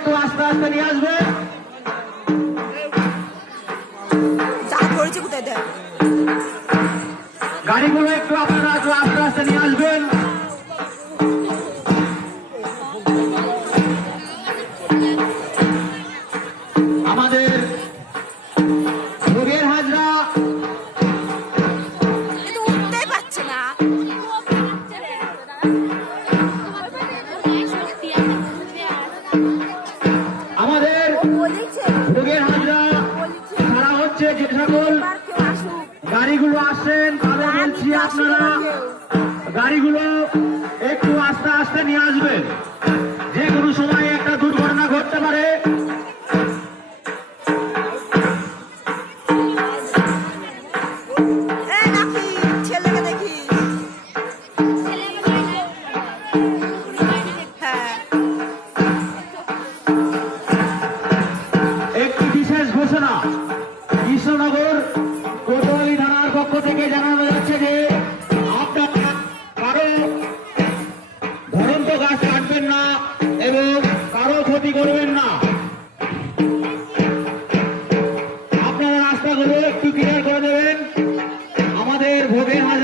একটু আস্তে আস্তে নিয়ে দেয় গাড়িগুলো একটু আপনারা আস্তে আস্তে নিয়ে আসবেন। হচ্ছে যে সকল গাড়িগুলো আসছেন তাদের বলছি আপনারা গাড়িগুলো একটু আস্তে আস্তে নিয়ে আসবেন। যে কোনো সময় একটা দুর্ঘটনা ঘটতে পারে। হ্যাঁ। একটি বিশেষ ঘোষণা। কৃষ্ণনগর, কোতোয়ালি থানার পক্ষ থেকে জানানো যাচ্ছে যে আপনারা গাছ কাটবেন না এবং কারও ক্ষতি করবেন না। আপনারা রাস্তাগুলো একটু ক্লিয়ার করে দেবেন। আমাদের হাজরা